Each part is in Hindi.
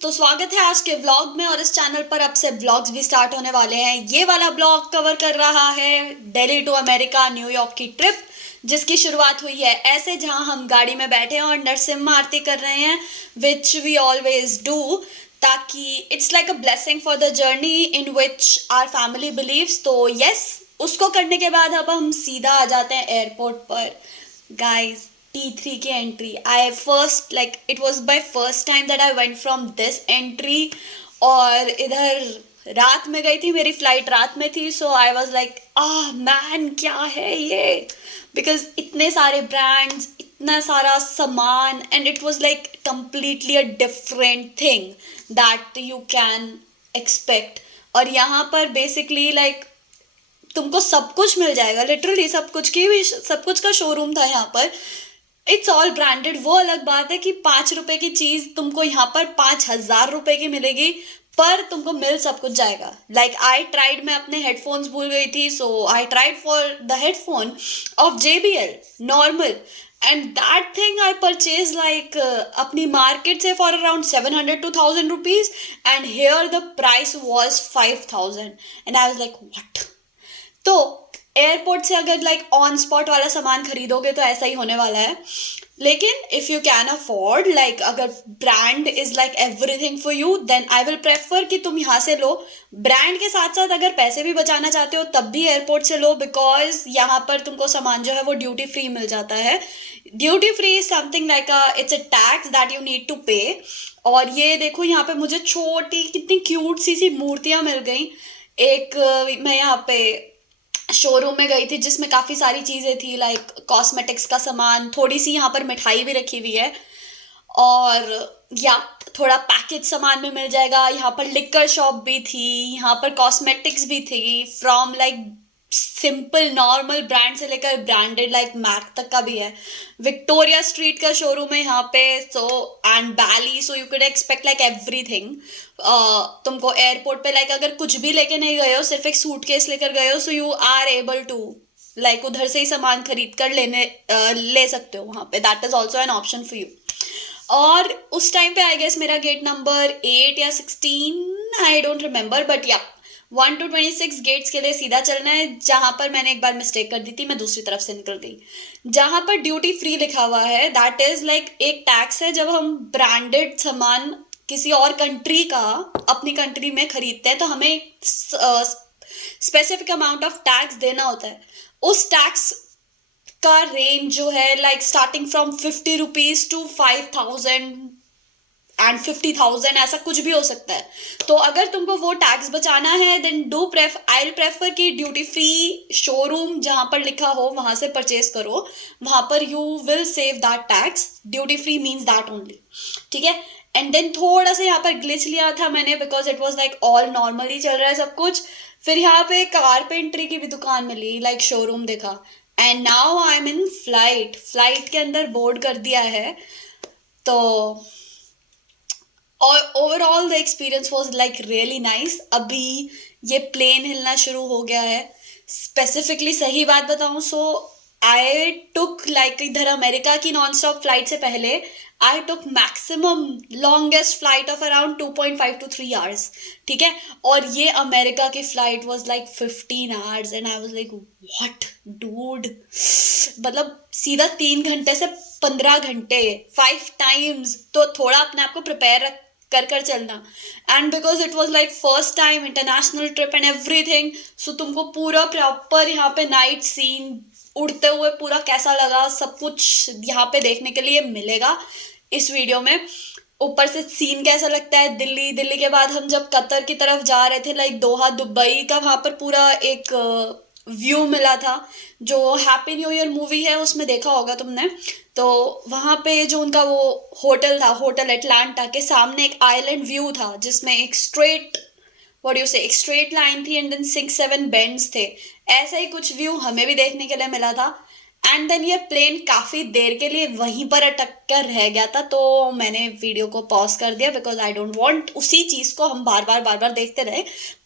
तो स्वागत है आज के व्लॉग में। और इस चैनल पर अब से व्लॉग्स भी स्टार्ट होने वाले हैं। ये वाला व्लॉग कवर कर रहा है दिल्ली टू अमेरिका न्यूयॉर्क की ट्रिप, जिसकी शुरुआत हुई है ऐसे, जहां हम गाड़ी में बैठे हैं और नरसिम्हा आरती कर रहे हैं, विच वी ऑलवेज डू, ताकि it's like a blessing for the journey in which our family believes. तो यस, उसको करने के बाद अब हम सीधा आ जाते हैं एयरपोर्ट पर। गाइज, T3 की entry, I first like it was my first time that I went from this entry. और इधर रात में गई थी, मेरी फ्लाइट रात में थी, so I was like man क्या है ये, बिकॉज इतने सारे ब्रांड्स, इतना सारा सामान, and it was like completely a different thing that you can expect. और यहाँ पर बेसिकली लाइक तुमको सब कुछ मिल जाएगा, लिटरली सब कुछ की भी, सब कुछ का शोरूम था यहाँ पर। It's all branded. वो अलग बात है कि 5 रुपए की चीज तुमको यहाँ पर 5,000 रुपए की मिलेगी, पर तुमको मिल सब कुछ जाएगा। लाइक आई ट्राइड, मैं अपने हेडफोन्स भूल गई थी, so I tried for the headphone of JBL normal, and that thing I purchase like अपनी मार्केट से for around 700 to 1,000 rupees, and here the price was 5,000, and I was like what. तो एयरपोर्ट से अगर लाइक ऑन स्पॉट वाला सामान खरीदोगे तो ऐसा ही होने वाला है। लेकिन if you can afford, like अगर brand is like everything for you, then I will prefer कि तुम यहाँ से लो। ब्रांड के साथ साथ अगर पैसे भी बचाना चाहते हो तब भी एयरपोर्ट से लो, बिकॉज यहाँ पर तुमको सामान जो है वो ड्यूटी फ्री मिल जाता है। Duty free is something like it's a tax that you need to pay. और ये देखो, यहाँ पे मुझे छोटी कितनी क्यूट सी मूर्तियाँ मिल गई। एक मैं यहाँ पे शोरूम में गई थी जिसमें काफ़ी सारी चीज़ें थी, लाइक कॉस्मेटिक्स का सामान, थोड़ी सी यहाँ पर मिठाई भी रखी हुई है, और या थोड़ा पैकेज सामान भी मिल जाएगा। यहाँ पर लिकर शॉप भी थी, यहाँ पर कॉस्मेटिक्स भी थी, from like simple normal brand से लेकर ब्रांडेड लाइक मैक तक का भी है। विक्टोरिया स्ट्रीट का शोरूम है यहाँ पे, so and Bally, so you can expect like everything. तुमको एयरपोर्ट पे लाइक अगर कुछ भी लेके नहीं गए हो, सिर्फ एक सूटकेस लेकर गए हो, so you are able to like उधर से ही सामान खरीद कर ले सकते हो वहाँ पे। That is also an option for you. और उस टाइम पे आई गेस मेरा गेट नंबर 8 या 16, आई डोंट रिमेम्बर, बट या 1 to 26 गेट्स के लिए सीधा चलना है। जहां पर मैंने एक बार मिस्टेक कर दी थी, मैं दूसरी तरफ से निकल गई। जहां पर ड्यूटी फ्री लिखा हुआ है, दैट इज लाइक एक टैक्स है। जब हम ब्रांडेड सामान किसी और कंट्री का अपनी कंट्री में खरीदते हैं तो हमें स्पेसिफिक अमाउंट ऑफ टैक्स देना होता है। उस टैक्स का रेंज जो है like starting from 50 rupees to 5,000 and 50,000, ऐसा कुछ भी हो सकता है। तो अगर तुमको वो टैक्स बचाना है, देन आई विल प्रेफर कि ड्यूटी फ्री शोरूम जहां पर लिखा हो वहां से परचेज करो। वहां पर you will save that tax. Duty free means that only, ठीक है। एंड देन थोड़ा सा यहाँ पर ग्लिच लिया था मैंने, because it was like all normally चल रहा है सब कुछ। फिर यहाँ पे कारपेंट्री की भी दुकान मिली, लाइक शोरूम देखा, and now I am in flight के अंदर बोर्ड कर दिया है। तो और overall the experience was like really nice. अभी ये प्लेन हिलना शुरू हो गया है। स्पेसिफिकली सही बात बताऊं, सो आई टुक लाइक इधर अमेरिका की नॉन स्टॉप फ्लाइट से पहले I took maximum longest flight of around 2.5 to 3 hours, ठीक है। और ये अमेरिका की flight was like 15 hours, and I was like what dude. मतलब सीधा 3 घंटे से 15 घंटे, 5 times। तो थोड़ा अपने आप को प्रिपेयर कर चलना। And because it was like first time international trip and everything, so तुमको पूरा प्रॉपर यहाँ पे नाइट सीन उड़ते हुए पूरा कैसा लगा सब कुछ यहाँ पे देखने के लिए मिलेगा इस वीडियो में। ऊपर से सीन कैसा लगता है दिल्ली के बाद हम जब कतर की तरफ जा रहे थे, लाइक दोहा दुबई का, वहाँ पर पूरा एक व्यू मिला था जो हैप्पी न्यू ईयर मूवी है उसमें देखा होगा तुमने। तो वहाँ पे जो उनका वो होटल था, होटल एटलांटा के सामने एक आइलैंड व्यू था जिसमें एक एक स्ट्रेट लाइन थी, एंड देन 6-7 बेंड्स थे। ऐसा ही कुछ व्यू हमें भी देखने के लिए मिला था। एंड देन ये प्लेन काफ़ी देर के लिए वहीं पर अटक कर रह गया था, तो मैंने वीडियो को पॉज कर दिया, बिकॉज आई डोंट वांट उसी चीज़ को हम बार बार देखते रहे।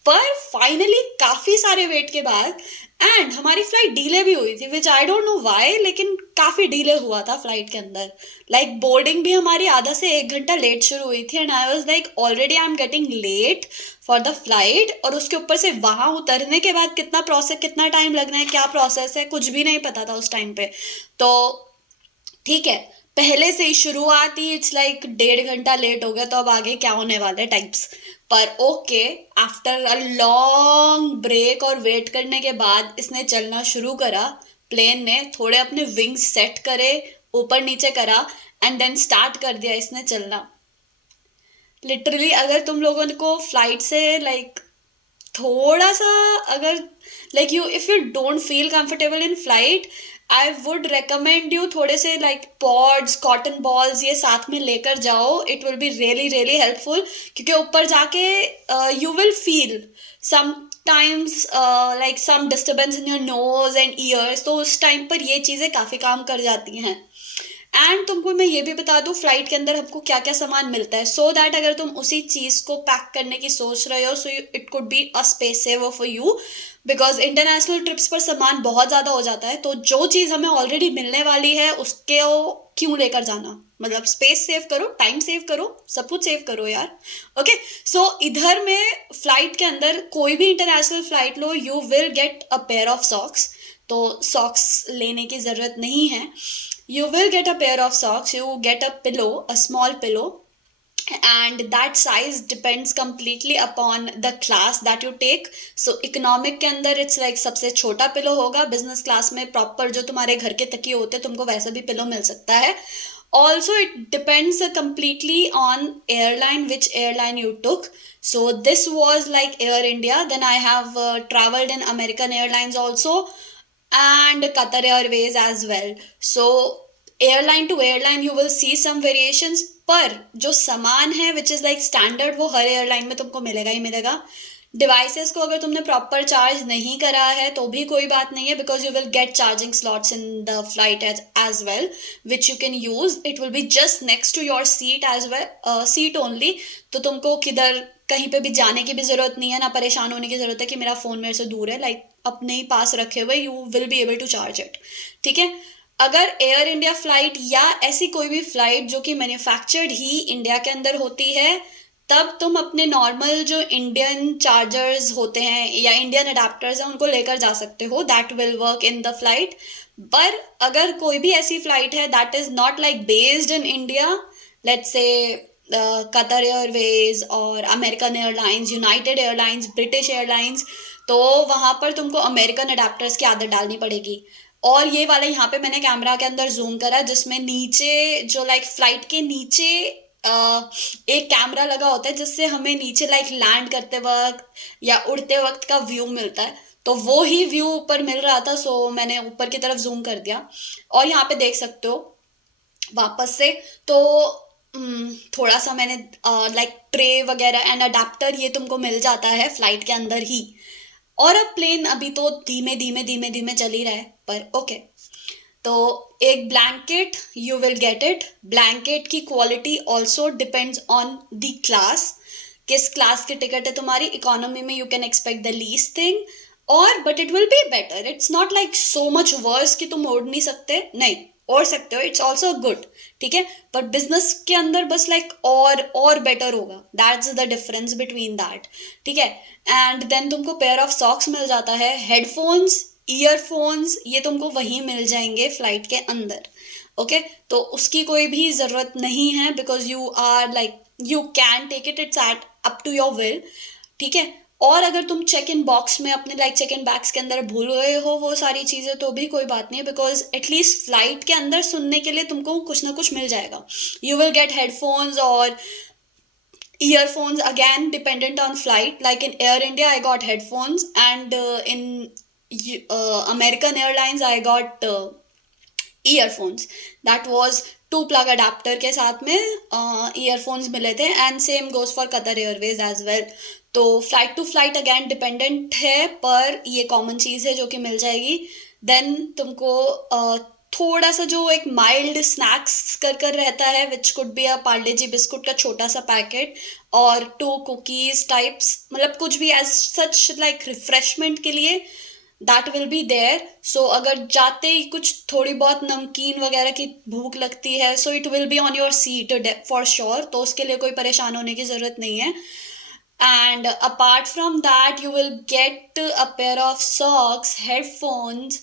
पर फाइनली काफ़ी सारे वेट के बाद एंड हमारी फ्लाइट डिले भी हुई थी, विच आई डोंट नो वाई, लेकिन काफ़ी डिले हुआ था फ्लाइट के अंदर. लाइक बोर्डिंग भी हमारी आधा से 1 घंटा लेट शुरू हुई थी, and I was like already I am getting late for the flight. और उसके ऊपर से वहाँ उतरने के बाद कितना टाइम लगना है, क्या प्रोसेस है, कुछ भी नहीं पता था उस टाइम पे. तो ठीक है, पहले से ही शुरुआत ही इट्स लाइक 1.5 घंटा लेट हो गया, तो अब आगे क्या होने वाले टाइप्स. पर okay, after a long break और वेट करने के बाद इसने चलना शुरू करा. प्लेन ने थोड़े अपने विंग्स सेट करे, ऊपर नीचे करा, एंड देन स्टार्ट कर दिया इसने चलना. लिटरली अगर तुम लोगों को फ्लाइट से लाइक थोड़ा सा, अगर like you if you don't feel comfortable in flight, I would recommend you थोड़े से लाइक पॉड्स, कॉटन बॉल्स ये साथ में लेकर जाओ. It will be really really helpful, क्योंकि ऊपर जाके you will feel sometimes like some disturbance in your nose and ears. तो उस टाइम पर ये चीज़ें काफ़ी काम कर जाती हैं. एंड तुमको मैं ये भी बता दूँ फ्लाइट के अंदर हमको क्या क्या सामान मिलता है, सो दैट अगर तुम उसी चीज़ को पैक करने की सोच रहे हो, so it could be a space saver for you. Because international trips पर सामान बहुत ज़्यादा हो जाता है, तो जो चीज़ हमें ऑलरेडी मिलने वाली है उसके क्यों लेकर जाना. मतलब स्पेस सेव करो, टाइम सेव करो, सब कुछ सेव करो यार. ओके, सो इधर में फ्लाइट के अंदर कोई भी international flight low, you will get a pair of socks. तो सॉक्स लेने की ज़रूरत नहीं है. You will get a pair of socks, you get a pillow, a small pillow, and that size depends completely upon the class that you take. So economic के अंदर it's like सबसे छोटा पिलो होगा, business class में proper जो तुम्हारे घर के तकिए होते हैं तुमको वैसा भी पिलो मिल सकता है. Also it depends completely on airline, which airline you took. So this was like Air India. Then I have traveled in American Airlines also, and Qatar Airways as well. So airline to airline you will see some variations, पर जो सामान है which is like standard वो हर एयरलाइन में तुमको मिलेगा ही मिलेगा. डिवाइसेस को अगर तुमने प्रॉपर चार्ज नहीं करा है तो भी कोई बात नहीं है, because you will get charging slots in the flight as well, which you can use. It will be just next to your seat as well, seat only. तो तुमको किधर कहीं पे भी जाने की भी ज़रूरत नहीं है, ना परेशान होने की ज़रूरत है कि मेरा फ़ोन मेरे से दूर है. लाइक अपने ही पास रखे हुए you will be able to charge it. ठीक है. अगर एयर इंडिया फ्लाइट या ऐसी कोई भी फ्लाइट जो कि मैन्युफैक्चर्ड ही इंडिया के अंदर होती है, तब तुम अपने नॉर्मल जो इंडियन चार्जर्स होते हैं या इंडियन अडाप्टर्स हैं उनको लेकर जा सकते हो. That will work in the flight. पर अगर कोई भी ऐसी फ्लाइट है that is not like based in India, let's say Qatar Airways और American Airlines, United Airlines, British Airlines, तो वहाँ पर तुमको अमेरिकन अडाप्टर्स की आदत डालनी पड़ेगी. और ये वाला यहाँ पे मैंने कैमरा के अंदर जूम करा, जिसमें नीचे जो लाइक फ्लाइट के नीचे एक कैमरा लगा होता है जिससे हमें नीचे लाइक लैंड करते वक्त या उड़ते वक्त का व्यू मिलता है. तो वो ही व्यू ऊपर मिल रहा था, सो मैंने ऊपर की तरफ जूम कर दिया. और यहाँ पे देख सकते हो वापस से, तो थोड़ा सा मैंने लाइक ट्रे वगैरह एंड अडाप्टर ये तुमको मिल जाता है फ्लाइट के अंदर ही. और अब प्लेन अभी तो धीमे धीमे धीमे धीमे चल ही रहा है, पर ओके. तो एक blanket you will get it. Blanket की quality also depends on the class. किस क्लास की टिकट है तुम्हारी. इकोनॉमी में you can expect the least thing, और but it will be better. It's not like so much worse कि तुम ओढ़ नहीं सकते, नहीं ओढ़ सकते हो, इट्स ऑल्सो गुड. ठीक है. पर बिजनेस के अंदर बस लाइक और बेटर होगा. That's the difference between that. ठीक है. एंड देन तुमको पेयर ऑफ सॉक्स मिल जाता है. हेडफोन्स, ईयरफोन्स ये तुमको वहीं मिल जाएंगे फ्लाइट के अंदर. ओके. तो उसकी कोई भी ज़रूरत नहीं है, because you are like you can take it, it's at up to your will. ठीक है. और अगर तुम चेक इन बॉक्स में अपने लाइक चेक इन बैग्स के अंदर भूल गए हो वो सारी चीज़ें, तो भी कोई बात नहीं है, बिकॉज एटलीस्ट फ्लाइट के अंदर सुनने के लिए तुमको कुछ ना कुछ मिल जाएगा. यू विल गेट हेडफोन्स और earphones, again dependent on flight. Like in Air India I got headphones, and in American Airlines I got earphones. That was 2 plug adapter के साथ में earphones मिले थे. And same goes for Qatar Airways as well. तो flight to flight again dependent है, पर ये कॉमन चीज़ है जो कि मिल जाएगी. देन तुमको थोड़ा सा जो एक माइल्ड स्नैक्स कर रहता है, which could be a Parle G biscuit का छोटा सा पैकेट और 2 कुकीज़ टाइप्स, मतलब कुछ भी एज सच लाइक रिफ्रेशमेंट के लिए दैट विल बी देयर. सो अगर जाते ही कुछ थोड़ी बहुत नमकीन वगैरह की भूख लगती है, so it will be on your seat for sure. तो उसके लिए कोई परेशान होने की ज़रूरत नहीं है. And apart from that, you will get a pair of socks, headphones,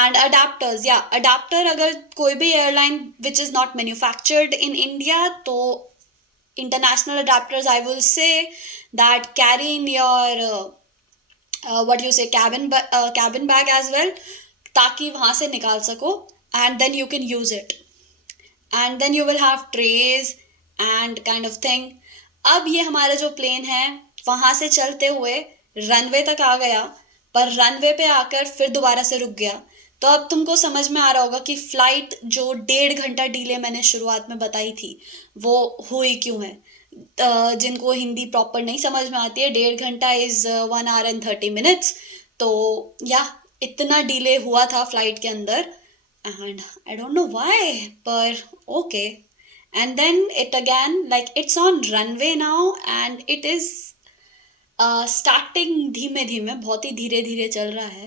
and adapters. Yeah, adapter अगर कोई भी airline which is not manufactured in India, तो international adapters I will say that carry in your what you say cabin bag as well, ताकि वहां से निकाल सको. And then you can use it. And then you will have trays and kind of thing. अब ये हमारा जो प्लेन है वहां से चलते हुए रनवे तक आ गया, पर रनवे पे आकर फिर दोबारा से रुक गया. तो अब तुमको समझ में आ रहा होगा कि फ्लाइट जो 1.5 घंटा डिले मैंने शुरुआत में बताई थी वो हुई क्यों है. जिनको हिंदी प्रॉपर नहीं समझ में आती है, 1.5 घंटा इज 1 hour and 30 minutes. तो या इतना डिले हुआ था फ्लाइट के अंदर, and I don't know why, but okay. And then it again, like it's on runway now, and it is starting धीमे धीमे, बहुत ही धीरे धीरे चल रहा है.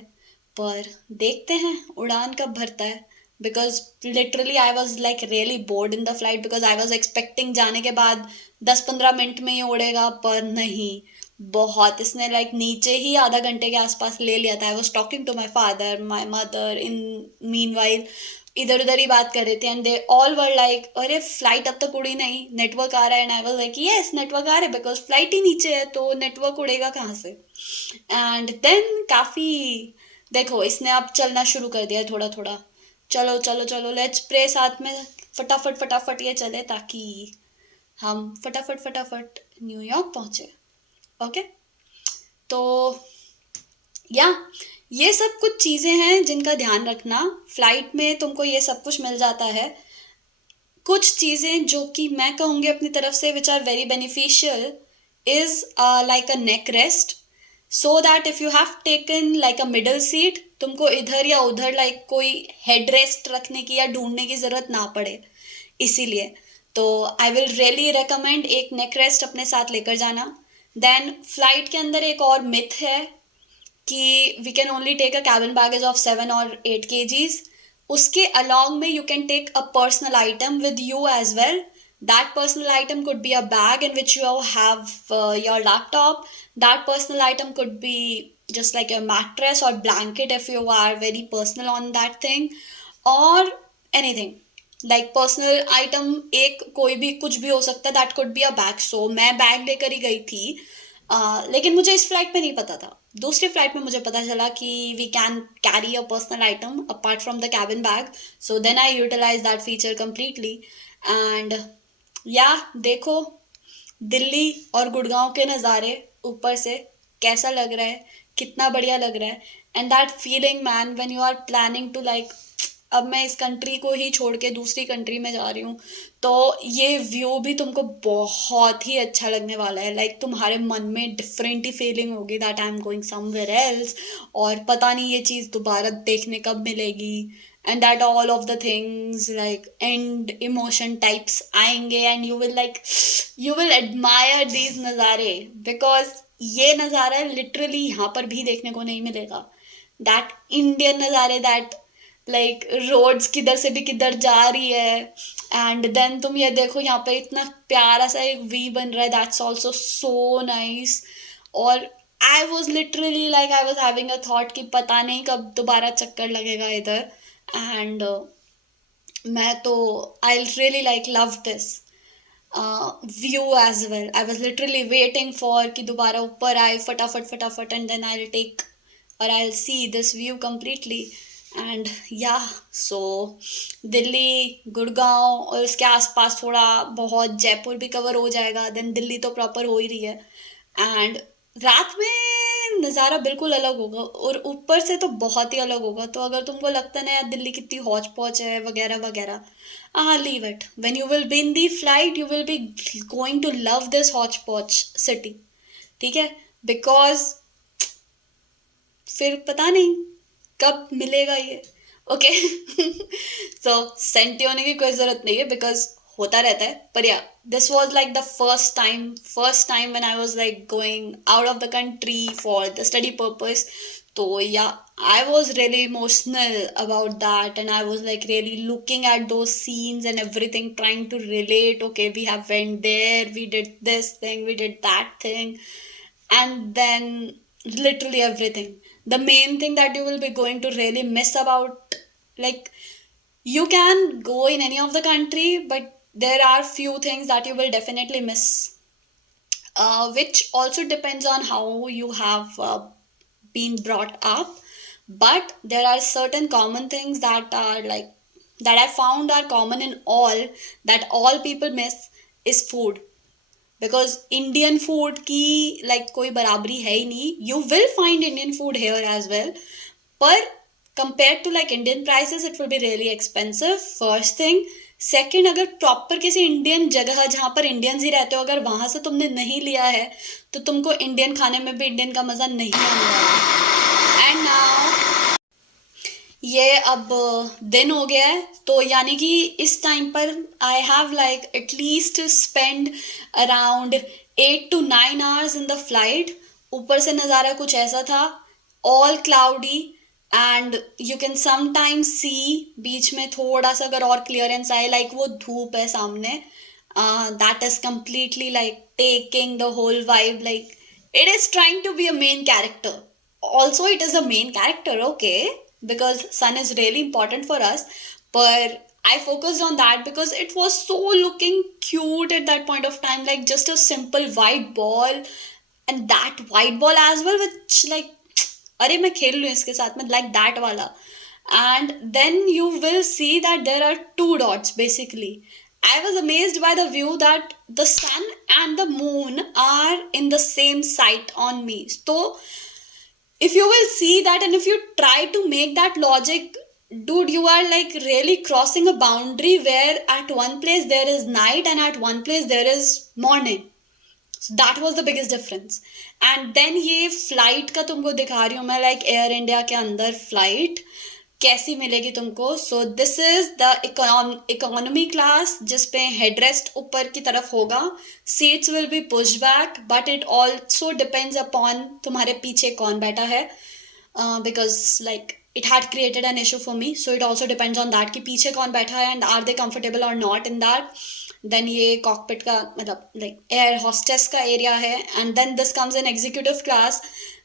पर देखते हैं उड़ान कब भरता है. Because literally I was like really bored in the flight, because I was expecting जाने के बाद 10-15 मिनट में ही उड़ेगा, पर नहीं. बहुत इसने लाइक नीचे ही आधा घंटे के आसपास ले लिया था. I was talking to my father, my mother, in meanwhile इधर उधर ही बात कर रहे थे. And they all were like, अरे फ्लाइट अब तक उड़ी नहीं, नेटवर्क आ रहा है. And I was like yes, network आ रहा है, बिकॉज फ्लाइट ही नीचे है तो नेटवर्क उड़ेगा कहाँ से. एंड देन काफ़ी देखो इसने अब चलना शुरू कर दिया थोड़ा थोड़ा. चलो चलो चलो, लेट्स प्रे साथ में, फटाफट फटाफट ये चले ताकि हम फटाफट फटाफट न्यूयॉर्क पहुँचे. ओके तो या ये सब कुछ चीज़ें हैं जिनका ध्यान रखना. फ्लाइट में तुमको ये सब कुछ मिल जाता है. कुछ चीज़ें जो कि मैं कहूँगी अपनी तरफ से which are very beneficial is like a neck rest, so that if you have taken like a middle seat, तुमको इधर या उधर लाइक कोई हेड रेस्ट रखने की या ढूंढने की ज़रूरत ना पड़े. इसीलिए तो आई विल रियली रिकमेंड एक नेक रेस्ट अपने साथ लेकर जाना. देन फ्लाइट के अंदर एक और मिथ है कि we can only take a cabin baggage of 7 or 8 kgs. उसके अलॉन्ग में you can take a personal item with you as well. That personal item could be a bag in which you have your laptop. That personal item could be just like your mattress or blanket if you are very personal on that thing, or anything like personal item. एक कोई भी कुछ भी हो सकता है, that could be a bag. So मैं बैग लेकर ही गई थी, लेकिन मुझे इस फ्लाइट में नहीं पता था. दूसरी फ्लाइट में मुझे पता चला कि we can carry a personal item apart from the cabin bag. So then I utilize that feature completely. And yeah देखो दिल्ली और गुड़गांव के नज़ारे ऊपर से कैसा लग रहा है, कितना बढ़िया लग रहा है. And that feeling man when you are planning to like, अब मैं इस कंट्री को ही छोड़ के दूसरी कंट्री में जा रही हूँ, तो ये व्यू भी तुमको बहुत ही अच्छा लगने वाला है. लाइक तुम्हारे मन में डिफरेंट ही फीलिंग होगी that I am going somewhere else, और पता नहीं ये चीज़ दोबारा देखने कब मिलेगी. and that all of the things like end emotion types आएंगे, and you will admire these नज़ारे, because ये नज़ारा literally यहाँ पर भी देखने को नहीं मिलेगा. that Indian नज़ारे, that like roads किधर से भी किधर जा रही है, and then तुम ये देखो यहाँ पे इतना प्यारा सा एक वी बन रहा है, that's also so nice. और I was literally like I was having a thought कि पता नहीं कब दोबारा चक्कर लगेगा इधर. एंड मैं तो I really like love this view as well. I was literally waiting for कि दोबारा ऊपर आए फटाफट फटाफट, and then I will take और I will see this view completely. And yeah so Delhi, Gurgaon और उसके आसपास थोड़ा बहुत जयपुर भी कवर हो जाएगा. देन दिल्ली तो प्रॉपर हो ही रही है. एंड रात में नज़ारा बिल्कुल अलग होगा, और ऊपर से तो बहुत ही अलग होगा. तो अगर तुमको लगता ना यार दिल्ली कितनी हौच पौच है वगैरह वगैरह, leave it. When you will be in the flight you will be going to love this hotchpotch city. ठीक है, बिकॉज फिर पता नहीं कब मिलेगा ये. ओके सो सेंटी होने की कोई ज़रूरत नहीं है, बिकॉज होता रहता है. पर या this was like the first time when I was like going out of the country for the study purpose. So yeah, I was really emotional about that, and I was like really looking at those scenes and everything, trying to relate. Okay, we have went there, we did this thing, we did that thing, and then literally everything. The main thing that you will be going to really miss about, like, you can go in any of the country, but there are few things that you will definitely miss, which also depends on how you have been brought up. But there are certain common things that are like, that I found are common in all, that all people miss, is food. Because Indian food की लाइक कोई बराबरी है ही नहीं. You will find Indian food here as well, पर compare to like Indian prices it will be really expensive. First thing. Second, अगर प्रॉपर किसी इंडियन जगह जहाँ पर इंडियंस ही रहते हो, अगर वहाँ से तुमने नहीं लिया है, तो तुमको इंडियन खाने में भी इंडियन का मज़ा नहीं आने वाला. एंड नाउ ये अब दिन हो गया है, तो यानी कि इस टाइम पर I have like at least spend around 8 to 9 hours in the flight. ऊपर से नज़ारा कुछ ऐसा था, all cloudy, and you can sometimes see बीच में थोड़ा सा अगर और क्लियरेंस आए, लाइक वो धूप है सामने, that is completely like taking the whole vibe. Like it is trying to be a main character. Also, it is a main character, okay, because sun is really important for us. But I focused on that because it was so looking cute at that point of time, like just a simple white ball, and that white ball as well, which like, अरे मैं खेल लूँ इसके साथ में, like that वाला. And then you will see that there are two dots basically. I was amazed by the view that the sun and the moon are in the same sight on me. So, if you will see that and if you try to make that logic, dude, you are like really crossing a boundary where at one place there is night and at one place there is morning. So that was the biggest difference. And then ये flight का तुमको दिखा रही हूँ मैं, like Air India के अंदर flight कैसी मिलेगी तुमको. So this is the economy class, जिसपे हेडरेस्ट ऊपर की तरफ होगा. Seats will be push back, but it also depends upon तुम्हारे पीछे कौन बैठा है, because like it had created an issue for me. So it also depends on that कि पीछे कौन बैठा है एंड आर दे कंफर्टेबल और नॉट इन दैट. देन ये कॉकपिट का मतलब लाइक एयर हॉस्टेस का एरिया है. And then this comes in executive class.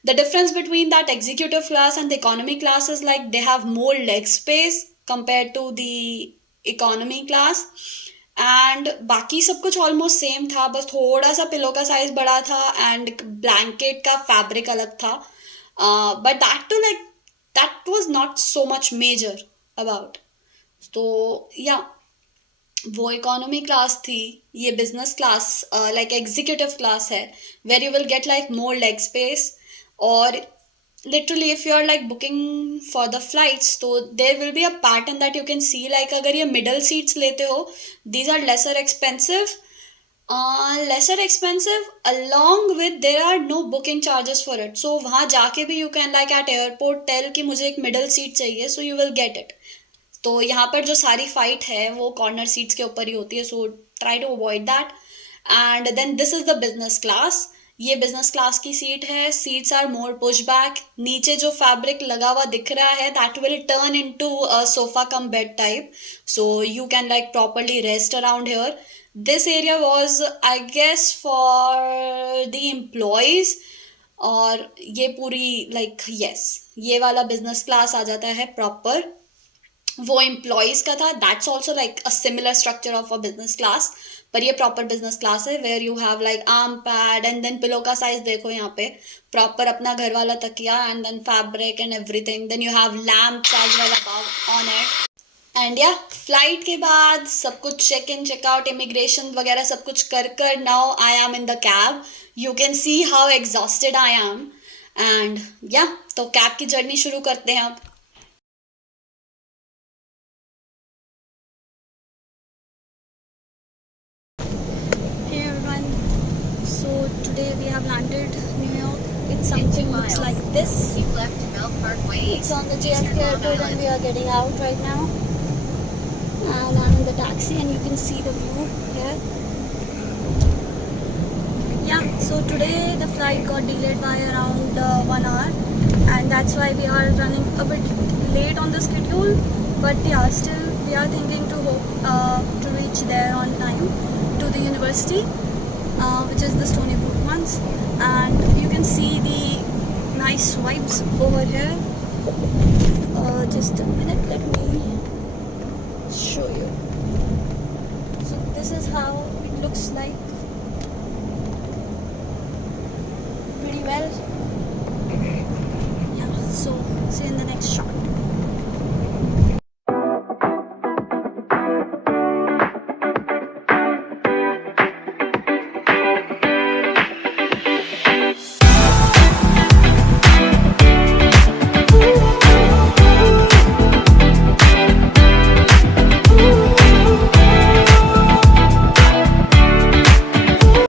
The difference between that executive class and the economy class is like they have more leg space compared to the economy class. And बाकी सब कुछ almost same था, बस थोड़ा सा पिलो का साइज बड़ा था and blanket का फैब्रिक अलग था. But that too, like that was not so much major about. तो yeah, वो इकोनॉमी क्लास थी. ये business class like executive class है, where you will get like more leg space. और literally if you are like booking for the flights, so there will be a pattern that you can see, like अगर ये middle seats लेते हो, these are lesser expensive along with there are no booking charges for it. So वहाँ जाके भी you can like at airport tell कि मुझे एक middle seat चाहिए, so you will get it. तो यहाँ पर जो सारी फाइट है वो कॉर्नर सीट्स के ऊपर ही होती है, so try to avoid that. And then this is the business class. ये बिजनेस क्लास की सीट है. Seats are more push back. नीचे जो फैब्रिक लगा हुआ दिख रहा है that will turn into a sofa cum bed type, so you can like properly rest around here. This area was I guess for the employees. और ये पूरी लाइक यस, ये वाला बिजनेस क्लास आ जाता है प्रॉपर, वो एम्प्लॉयज का था. That's also like a similar structure of a business class, पर ये प्रॉपर बिजनेस क्लास है where you have like arm pad and then pillow का साइज देखो यहाँ पे, प्रॉपर अपना घर वाला तकिया and then fabric and everything. Then you have lamp as well above on it. And yeah flight के बाद सब कुछ check in check out immigration वगैरह सब कुछ कर now I am in the cab. You can see how exhausted I am. And या तो कैब की जर्नी शुरू करते हैं अब. Today we have landed New York. It's something looks like this. It's on the JFK airport and we are getting out right now. And I'm in the taxi and you can see the view here. Yeah, so today the flight got delayed by around 1 hour. and that's why we are running a bit late on the schedule. But yeah, still we are thinking to reach there on time to the university, which is the Stony Brook ones. And you can see the nice vibes over here. Just a minute, let me show you. So this is how it looks like. Pretty well. Yeah, so see you in the next shot.